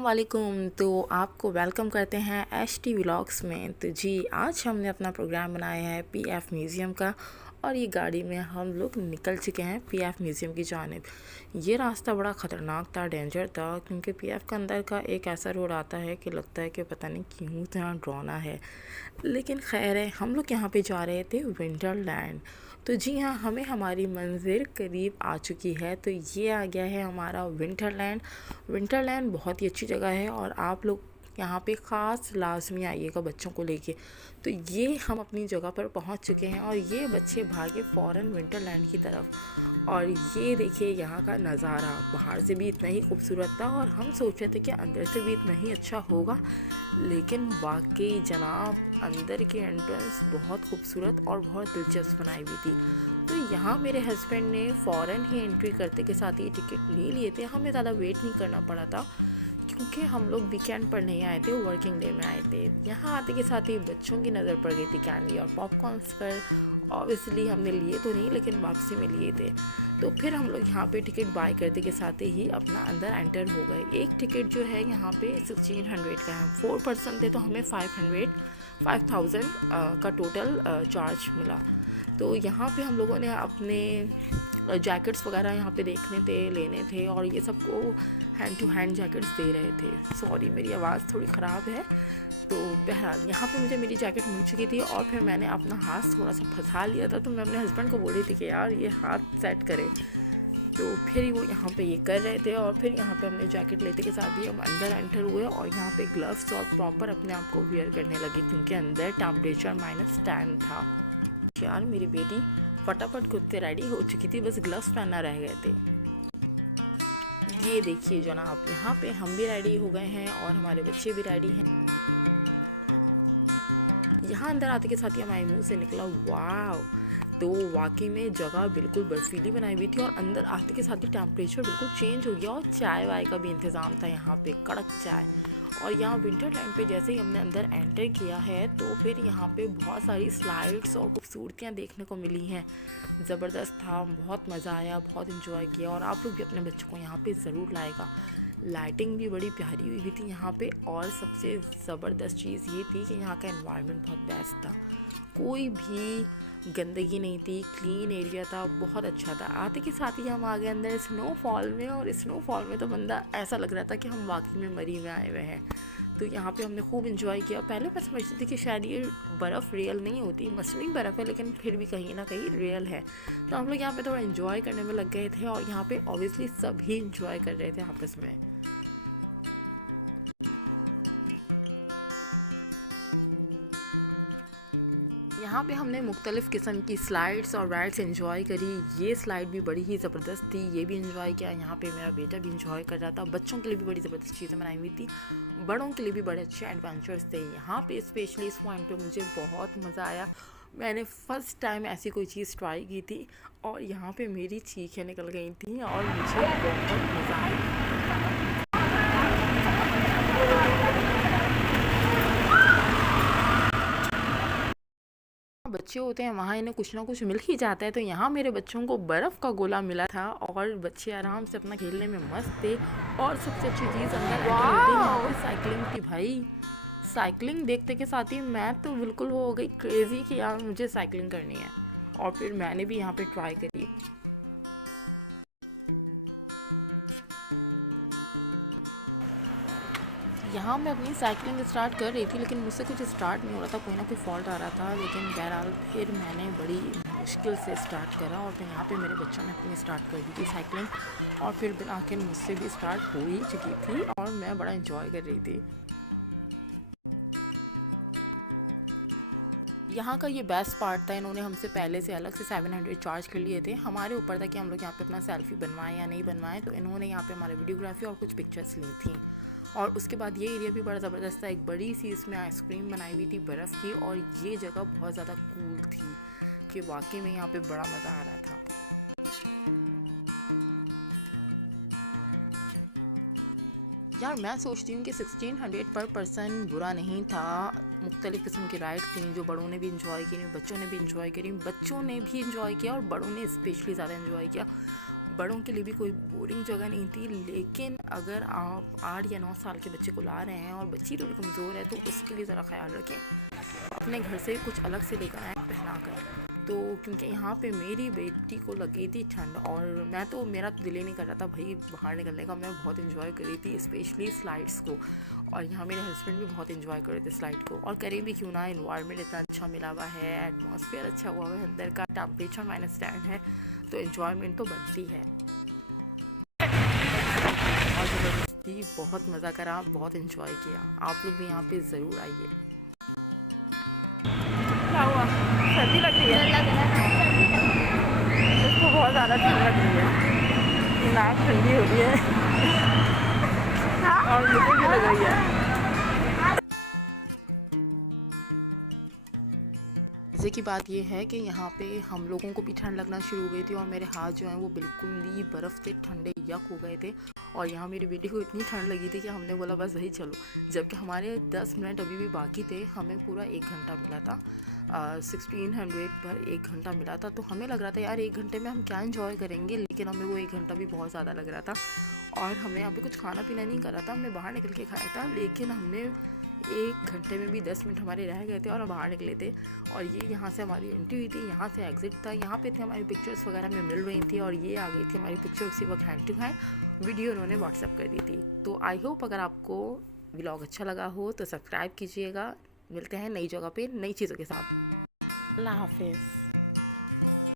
अस्सलाम वालेकुम। तो आपको वेलकम करते हैं HT व्लॉग्स में। तो जी आज हमने अपना प्रोग्राम बनाया है PF म्यूज़ियम का और ये गाड़ी में हम लोग निकल चुके हैं PF म्यूज़ियम की जानिब। ये रास्ता बड़ा ख़तरनाक था, डेंजर था, क्योंकि PF के अंदर का एक ऐसा रोड आता है कि लगता है कि पता नहीं क्यों इतना डरावना है। लेकिन खैर है, हम लोग यहाँ पे जा रहे थे विंटरलैंड। तो जी हाँ, हमें हमारी मंजिल करीब आ चुकी है। तो ये आ गया है हमारा विंटरलैंड। विंटरलैंड बहुत ही अच्छी जगह है और आप लोग यहाँ पे ख़ास लाजमी आइएगा बच्चों को लेके। तो ये हम अपनी जगह पर पहुँच चुके हैं और ये बच्चे भागे फ़ौरन विंटरलैंड की तरफ। और ये देखिए यहाँ का नज़ारा बाहर से भी इतना ही खूबसूरत था और हम सोच रहे थे कि अंदर से भी इतना ही अच्छा होगा, लेकिन वाकई जनाब अंदर की एंट्रेंस बहुत खूबसूरत और बहुत दिलचस्प बनाई हुई थी। तो यहाँ मेरे हस्बैंड ने फ़ौरन ही एंट्री करते के साथ ही टिकट ले लिए थे। हमें ज़्यादा वेट नहीं करना पड़ा था क्योंकि हम लोग वीकेंड पर नहीं आए थे, वर्किंग डे में आए थे। यहाँ आते के साथ ही बच्चों की नज़र पड़ गई थी कैंडी और पॉपकॉर्न्स पर। ऑब्वियसली हमने लिए तो नहीं, लेकिन वापसी में लिए थे। तो फिर हम लोग यहाँ पे टिकट बाय करते के साथ ही अपना अंदर एंटर हो गए। एक टिकट जो है यहाँ पे 1600 का है। 4 पर्सन थे तो हमें 5000 का टोटल चार्ज मिला। तो यहाँ पे हम लोगों ने अपने जैकेट्स वगैरह यहाँ पे देखने थे, लेने थे, और ये सबको हैंड टू हैंड जैकेट्स दे रहे थे। सॉरी मेरी आवाज़ थोड़ी ख़राब है। तो बहरहाल यहाँ पे मुझे मेरी जैकेट मिल चुकी थी और फिर मैंने अपना हाथ थोड़ा सा फंसा लिया था। तो मैं अपने हस्बैंड को बोल रही थी कि यार ये हाथ सेट करे। तो फिर वो यहाँ पे ये कर रहे थे और फिर यहाँ पे हमने जैकेट लेते के साथ ही हम अंदर एंटर हुए और यहाँ पे ग्लव्स और प्रॉपर अपने आप को वियर करने लगे क्योंकि अंदर टेम्परेचर -10 था। यार मेरी बेटी फटाफट खुद से रेडी हो चुकी थी, बस ग्लव्स पहनना रह गए थे। ये देखिए जनाब, यहाँ पे हम भी रेडी हो गए हैं और हमारे बच्चे भी रेडी हैं। यहाँ अंदर आते के साथ ही हमारे मुंह से निकला वाव। तो वाकई में जगह बिल्कुल बर्फीली बनाई हुई थी और अंदर आते के साथ ही टेम्परेचर बिल्कुल चेंज हो गया और चाय वाय का भी इंतज़ाम था यहाँ पे, कड़क चाय। और यहाँ विंटरलैंड पे जैसे ही हमने अंदर एंटर किया है तो फिर यहाँ पे बहुत सारी स्लाइड्स और खूबसूरतियाँ देखने को मिली हैं। ज़बरदस्त था, बहुत मज़ा आया, बहुत इन्जॉय किया और आप लोग भी अपने बच्चों को यहाँ पे ज़रूर लाएगा। लाइटिंग भी बड़ी प्यारी हुई थी यहाँ पे और सबसे ज़बरदस्त चीज़ ये थी कि यहाँ का एनवायरनमेंट बहुत बेस्ट था। कोई भी गंदगी नहीं थी, क्लीन एरिया था, बहुत अच्छा था। आते के साथ ही हम आ गए अंदर स्नोफॉल में और स्नोफॉल में तो बंदा ऐसा लग रहा था कि हम वाकई में मरी में आए हुए हैं। तो यहाँ पे हमने खूब इन्जॉय किया। पहले मैं समझती थी कि शायद ये बर्फ़ रियल नहीं होती, मसनवी बर्फ़ है, लेकिन फिर भी कहीं ना कहीं रियल है। तो हम लोग यहाँ पे थोड़ा इन्जॉय करने में लग गए थे और यहाँ पे ऑब्वियसली सभी इन्जॉय कर रहे थे आपस में। यहाँ पे हमने मुख्तलिफ़ किस्म की स्लाइड्स और राइड्स एंजॉय करी। ये स्लाइड भी बड़ी ही ज़बरदस्त थी, ये भी एंजॉय किया। यहाँ पे मेरा बेटा भी एंजॉय कर रहा था। बच्चों के लिए भी बड़ी ज़बरदस्त चीज़ें बनाई हुई थी, बड़ों के लिए भी बड़े अच्छे एडवेंचर्स थे। यहाँ पे स्पेशली इस पॉइंट पे मुझे बहुत मज़ा आया। मैंने फ़र्स्ट टाइम ऐसी कोई चीज़ ट्राई की थी और यहाँ पे मेरी चीखें निकल गई थी और मुझे बहुत मज़ा आया। बच्चे होते हैं वहाँ इन्हें कुछ ना कुछ मिल ही जाता है। तो यहाँ मेरे बच्चों को बर्फ़ का गोला मिला था और बच्चे आराम से अपना खेलने में मस्त थे। और सबसे अच्छी चीज़ अंदर एंटर होते ही यहाँ पे साइकिलिंग थी। भाई साइकिलिंग देखते के साथ ही मैं तो बिल्कुल हो गई क्रेज़ी कि यार मुझे साइकिलिंग करनी है और फिर मैंने भी यहाँ पे ट्राई करी। यहाँ मैं अपनी साइकिलिंग स्टार्ट कर रही थी लेकिन मुझसे कुछ स्टार्ट नहीं हो रहा था, कोई ना कोई फॉल्ट आ रहा था। लेकिन बहरहाल फिर मैंने बड़ी मुश्किल से स्टार्ट करा और फिर यहाँ पे मेरे बच्चों ने अपनी स्टार्ट कर दी थी साइकिलिंग और फिर आखिर मुझसे भी स्टार्ट हो ही चुकी थी और मैं बड़ा इंजॉय कर रही थी। यहाँ का ये बेस्ट पार्ट था, इन्होंने हमसे पहले से अलग से 700 चार्ज कर लिए थे। हमारे ऊपर था कि हम लोग यहाँ पे अपना सेल्फ़ी बनवाएं या नहीं बनवाएं। तो इन्होंने यहाँ पे हमारा वीडियोग्राफी और कुछ पिक्चर्स ली थी। और उसके बाद ये एरिया भी बड़ा ज़बरदस्त था। एक बड़ी सी इसमें आइसक्रीम बनाई हुई थी बर्फ़ की और ये जगह बहुत ज़्यादा कूल थी कि वाकई में यहाँ पे बड़ा मज़ा आ रहा था। यार मैं सोचती हूँ कि 1600 पर पर्सन बुरा नहीं था। मुख्तलिफ़ किस्म की राइड्स थी जो बड़ों ने भी इंजॉय की, बच्चों ने भी इंजॉय करी। बच्चों ने भी इंजॉय किया और बड़ों ने स्पेशली ज़्यादा इंजॉय किया। बड़ों के लिए भी कोई बोरिंग जगह नहीं थी। लेकिन अगर आप 8 या 9 साल के बच्चे को ला रहे हैं और बच्ची थोड़ी कमज़ोर है तो उसके लिए ज़रा ख्याल रखें, अपने घर से कुछ अलग से लेकर आए पहना कर। तो क्योंकि यहाँ पे मेरी बेटी को लगी थी ठंड और मेरा तो दिल ही नहीं कर रहा था भाई बाहर निकलने का। मैं बहुत इन्जॉय कर रही थी स्पेशली स्लाइड्स को, और यहाँ मेरे हस्बैंड भी बहुत इन्जॉय कर रहे थे स्लाइड को। और करें भी क्यों ना, इन्वायरमेंट इतना अच्छा मिला हुआ है, एटमॉस्फेयर अच्छा हुआ है, अंदर का टेम्परेचर -10 है, तो इन्जॉयमेंट तो बनती है। और ज़बरदस्ती बहुत मज़ा करा, बहुत इन्जॉय किया। आप लोग भी यहाँ पे ज़रूर आइए। क्या हुआ, सर्दी लग रही है? इसको बहुत ज़्यादा ठंड लग रही है, नाक ठंडी हो रही है और मुझे भी लग रही है। मज़े की बात यह है कि यहाँ पे हम लोगों को भी ठंड लगना शुरू हो गई थी और मेरे हाथ जो हैं वो बिल्कुल ही बर्फ़ से ठंडे यक हो गए थे। और यहाँ मेरी बेटी को इतनी ठंड लगी थी कि हमने बोला बस वही चलो, जबकि हमारे 10 मिनट अभी भी बाकी थे। हमें पूरा 1 घंटा मिला था, 1600 पर 1 घंटा मिला था। तो हमें लग रहा था यार 1 घंटे में हम क्या एंजॉय करेंगे, लेकिन हमें वो 1 घंटा भी बहुत ज़्यादा लग रहा था। और हमने यहाँ पे कुछ खाना पीना नहीं करा था, हमने बाहर निकल के खाया था, लेकिन हमने 1 घंटे में भी 10 मिनट हमारे रह गए थे और हम बाहर निकले थे। और ये यहाँ से हमारी एंट्री हुई थी, यहाँ से एग्ज़िट था, यहाँ पे थे हमारी पिक्चर्स वगैरह में मिल रही थी। और ये आ गई थी हमारी पिक्चर, उसी वक्त हैंड टू हैंड वीडियो उन्होंने व्हाट्सएप कर दी थी। तो आई होप अगर आपको व्लॉग अच्छा लगा हो तो सब्सक्राइब कीजिएगा। मिलते हैं नई जगह पे नई चीज़ों के साथ। अल्लाह हाफिज़।